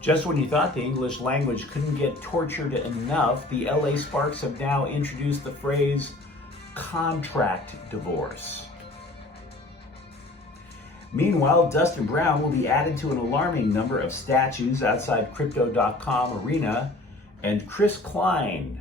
Just when you thought the English language couldn't get tortured enough, the LA Sparks have now introduced the phrase contract divorce. Meanwhile, Dustin Brown will be added to an alarming number of statues outside Crypto.com arena, and Chris Klein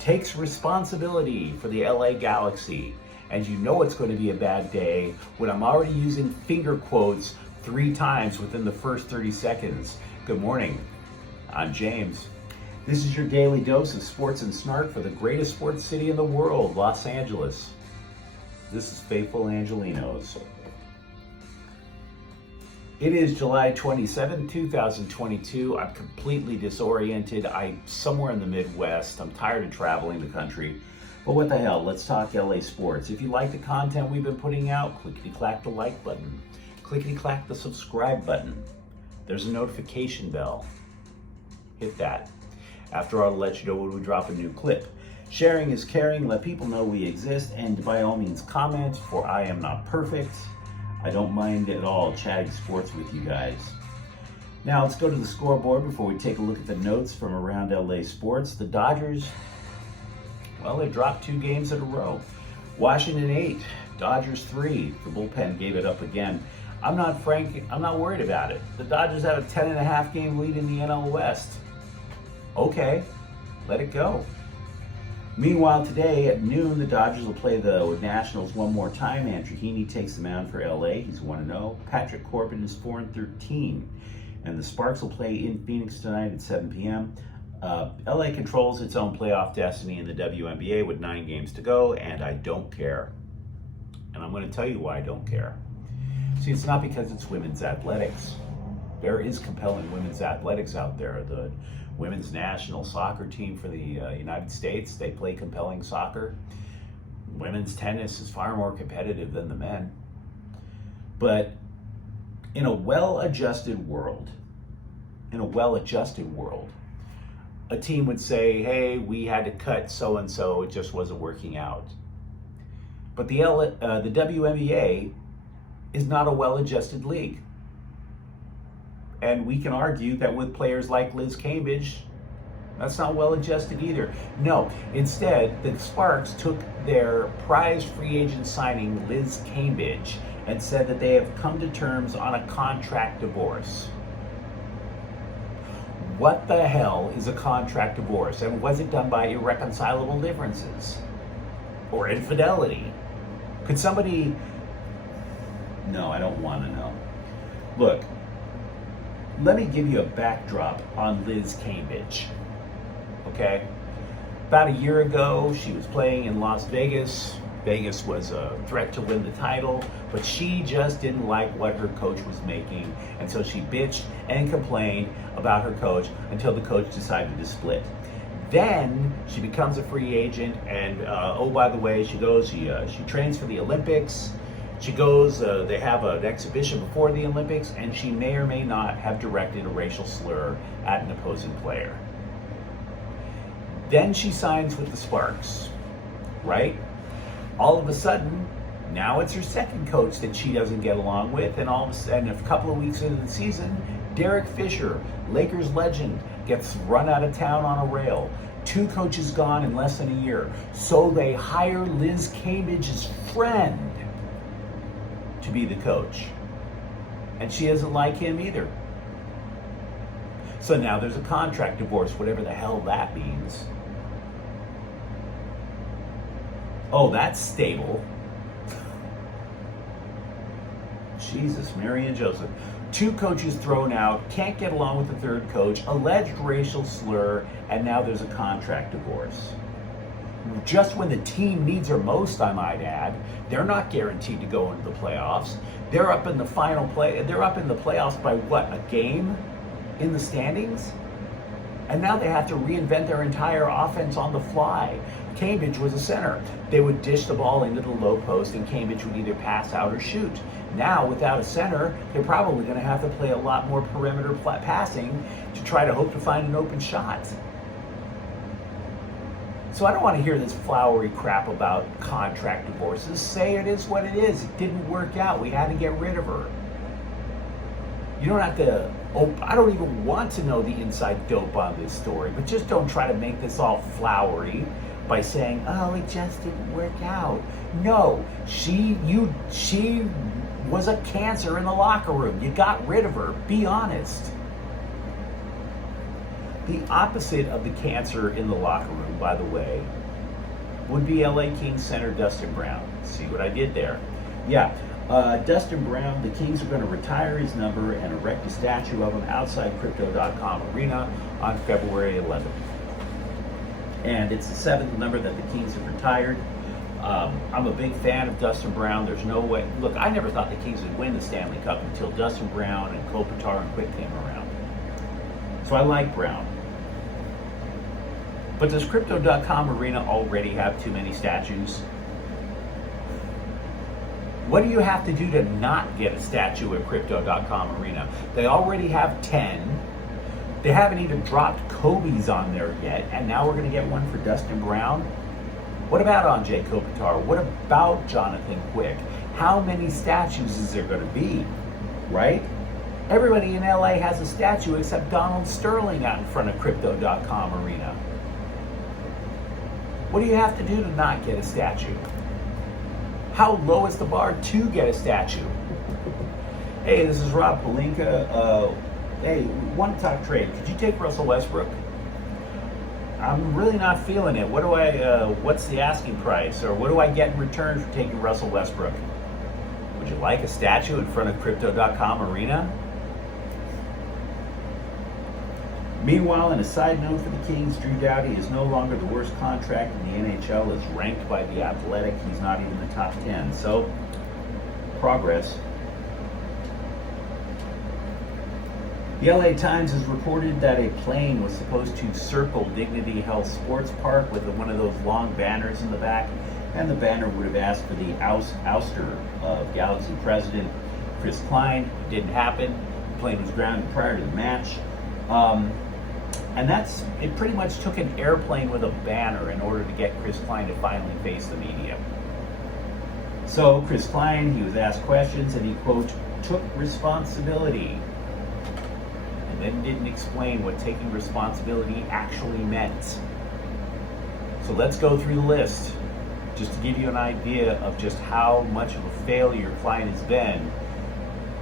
takes responsibility for the LA Galaxy. And you know it's going to be a bad day when I'm already using finger quotes 3 times within the first 30 seconds. Good morning, I'm James. This is your daily dose of sports and snark for the greatest sports city in the world, Los Angeles. This is faithful Angelenos. It is July 27, 2022. I'm completely disoriented. I'm somewhere in the Midwest. I'm tired of traveling the country. But what the hell, let's talk LA sports. If you like the content we've been putting out, clickety-clack the like button. Clickety-clack the subscribe button. There's a notification bell. Hit that. After I'll let you know when we drop a new clip. Sharing is caring. Let people know we exist. And by all means comment, for I am not perfect. I don't mind at all chatting sports with you guys. Now let's go to the scoreboard before we take a look at the notes from around LA sports. The Dodgers, well, they dropped 2 games in a row. Washington 8, Dodgers 3. The bullpen gave it up again. I'm not worried about it. The Dodgers have a 10.5 game lead in the NL West. Okay, let it go. Meanwhile, today at noon, the Dodgers will play the Nationals one more time. Andrew Heaney takes the mound for LA. He's 1-0. Patrick Corbin is 4-13. And the Sparks will play in Phoenix tonight at 7 p.m. LA controls its own playoff destiny in the WNBA with 9 games to go, and I don't care. And I'm going to tell you why I don't care. See, it's not because it's women's athletics. There is compelling women's athletics out there. The women's national soccer team for the United States, they play compelling soccer. Women's tennis is far more competitive than the men. But in a well-adjusted world, a team would say, hey, we had to cut so-and-so, it just wasn't working out. But the WNBA is not a well-adjusted league. And we can argue that with players like Liz Cambage, that's not well-adjusted either. No, instead, the Sparks took their prize free agent signing, Liz Cambage, and said that they have come to terms on a contract divorce. What the hell is a contract divorce? And was it done by irreconcilable differences? Or infidelity? Could somebody... No, I don't want to know. Look, let me give you a backdrop on Liz Cambage, okay? About a year ago, she was playing in Las Vegas. Vegas was a threat to win the title, but she just didn't like what her coach was making, and so she bitched and complained about her coach until the coach decided to split. Then she becomes a free agent, and oh, by the way, she trains for the Olympics. She goes, they have an exhibition before the Olympics, and she may or may not have directed a racial slur at an opposing player. Then she signs with the Sparks, right? All of a sudden, now it's her second coach that she doesn't get along with, and all of a sudden, a couple of weeks into the season, Derek Fisher, Lakers legend, gets run out of town on a rail. 2 coaches gone in less than a year. So they hire Liz Cambage's friend to be the coach. And she doesn't like him either. So now there's a contract divorce, whatever the hell that means. Oh, that's stable. Jesus, Mary and Joseph. 2 coaches thrown out, can't get along with the 3rd coach, alleged racial slur, and now there's a contract divorce. Just when the team needs her most, I might add. They're not guaranteed to go into the playoffs. They're up in the they're up in the playoffs by what, a game in the standings? And now they have to reinvent their entire offense on the fly. Cambage was a center. They would dish the ball into the low post, and Cambage would either pass out or shoot. Now, without a center, they're probably going to have to play a lot more perimeter passing to try to hope to find an open shot. So I don't want to hear this flowery crap about contract divorces. Say it is what it is. It didn't work out. We had to get rid of her. You don't have to, I don't even want to know the inside dope on this story, but just don't try to make this all flowery by saying, oh, it just didn't work out. No, she was a cancer in the locker room. You got rid of her. Be honest. The opposite of the cancer in the locker room, by the way, would be LA Kings center Dustin Brown. See what I did there? Yeah. Dustin Brown, the Kings are going to retire his number and erect a statue of him outside Crypto.com Arena on February 11th. And it's the 7th number that the Kings have retired. I'm a big fan of Dustin Brown. There's no way. Look, I never thought the Kings would win the Stanley Cup until Dustin Brown and Kopitar and Quick came around. So I like Brown. But does Crypto.com Arena already have too many statues? What do you have to do to not get a statue at Crypto.com Arena? They already have 10. They haven't even dropped Kobe's on there yet, and now we're going to get one for Dustin Brown? What about Anže Kopitar? What about Jonathan Quick? How many statues is there going to be, right? Everybody in LA has a statue except Donald Sterling out in front of Crypto.com Arena. What do you have to do to not get a statue? How low is the bar to get a statue? Hey, this is Rob Palinka. Hey, one talk trade. Could you take Russell Westbrook? I'm really not feeling it. What's the asking price? Or what do I get in return for taking Russell Westbrook? Would you like a statue in front of Crypto.com Arena? Meanwhile, in a side note for the Kings, Drew Doughty is no longer the worst contract in the NHL as ranked by The Athletic. He's not even in the top 10. So, progress. The LA Times has reported that a plane was supposed to circle Dignity Health Sports Park with one of those long banners in the back, and the banner would have asked for the ouster of Galaxy president Chris Klein. It didn't happen. The plane was grounded prior to the match. And it pretty much took an airplane with a banner in order to get Chris Klein to finally face the media. So Chris Klein, he was asked questions and he, quote, took responsibility. And then didn't explain what taking responsibility actually meant. So let's go through the list just to give you an idea of just how much of a failure Klein has been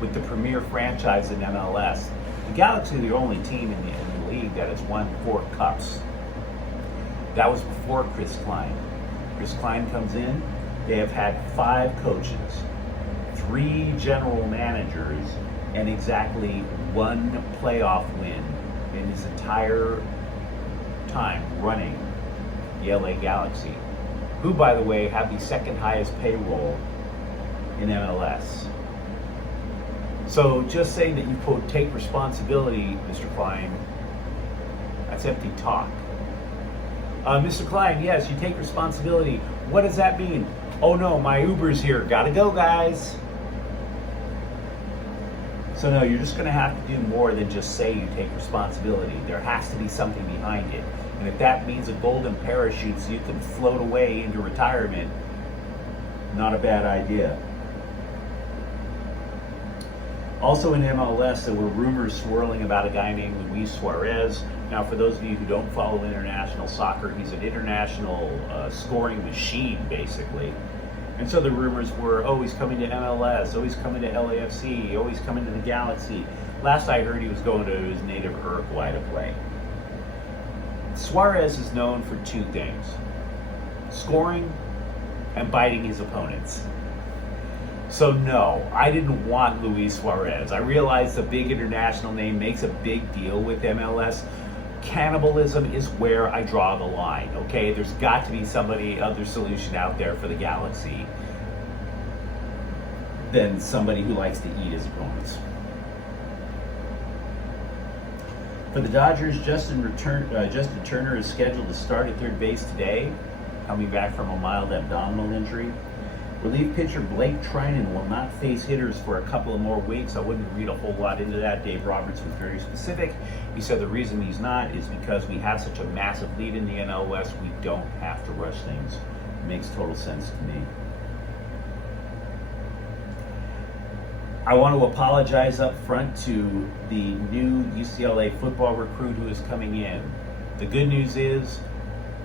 with the premier franchise in MLS. The Galaxy are the only team in the league that has won 4 cups. That was before Chris Klein. Chris Klein comes in. They have had 5 coaches, 3 general managers, and exactly 1 playoff win in his entire time running the LA Galaxy, who, by the way, have the 2nd highest payroll in MLS. So just saying that you, quote, take responsibility, Mr. Klein, that's empty talk. Mr. Klein, yes, you take responsibility. What does that mean? Oh no, my Uber's here. Gotta go, guys. So no, you're just gonna have to do more than just say you take responsibility. There has to be something behind it. And if that means a golden parachute so you can float away into retirement, not a bad idea. Also in MLS, there were rumors swirling about a guy named Luis Suarez. Now, for those of you who don't follow international soccer, he's an international scoring machine, basically. And so the rumors were, oh, he's coming to MLS, oh, he's coming to LAFC, oh, he's coming to the Galaxy. Last I heard, he was going to his native Uruguay to play. Suarez is known for 2 things: scoring and biting his opponents. So no, I didn't want Luis Suarez. I realize the big international name makes a big deal with MLS. Cannibalism is where I draw the line, okay? There's got to be other solution out there for the Galaxy than somebody who likes to eat his opponents. For the Dodgers, Justin Turner is scheduled to start at third base today, coming back from a mild abdominal injury. Relief pitcher Blake Trinan will not face hitters for a couple of more weeks. I wouldn't read a whole lot into that. Dave Roberts was very specific. He said the reason he's not is because we have such a massive lead in the NL West, we don't have to rush things. It makes total sense to me. I want to apologize up front to the new UCLA football recruit who is coming in. The good news is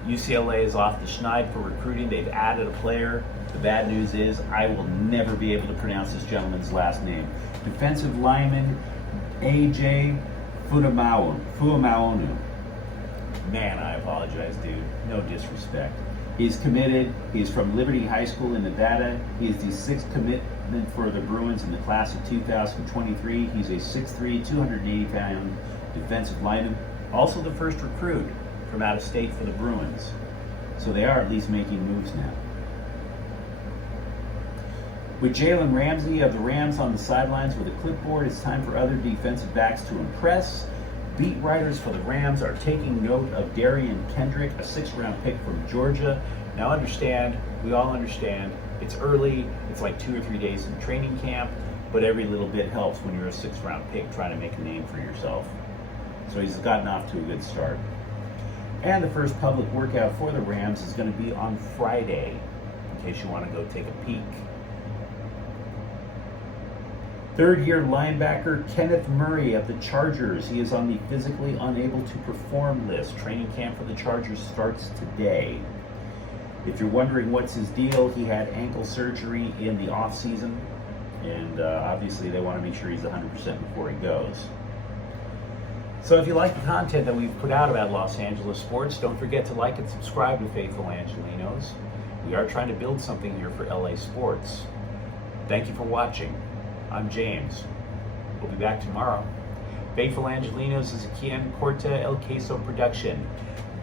UCLA is off the schneid for recruiting. They've added a player. The bad news is I will never be able to pronounce this gentleman's last name. Defensive lineman AJ Fuamaonu. Man, I apologize, dude. No disrespect. He's committed. He's from Liberty High School in Nevada. He is the sixth commitment for the Bruins in the class of 2023. He's a 6'3", 280-pound defensive lineman. Also the first recruit from out of state for the Bruins. So they are at least making moves now. With Jalen Ramsey of the Rams on the sidelines with a clipboard, it's time for other defensive backs to impress. Beat writers for the Rams are taking note of Darian Kendrick, a 6th-round pick from Georgia. Now understand, we all understand, it's early, it's like 2 or 3 days in training camp, but every little bit helps when you're a 6th-round pick trying to make a name for yourself. So he's gotten off to a good start. And the first public workout for the Rams is going to be on Friday, in case you want to go take a peek. Third-year linebacker Kenneth Murray of the Chargers. He is on the physically unable to perform list. Training camp for the Chargers starts today. If you're wondering what's his deal, he had ankle surgery in the off-season, and obviously they want to make sure he's 100% before he goes. So if you like the content that we've put out about Los Angeles sports, don't forget to like and subscribe to Faithful Angelenos. We are trying to build something here for LA sports. Thank you for watching. I'm James. We'll be back tomorrow. Faithful Angelenos is a Quien Corta El Queso production.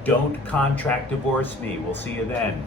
Don't contract divorce me. We'll see you then.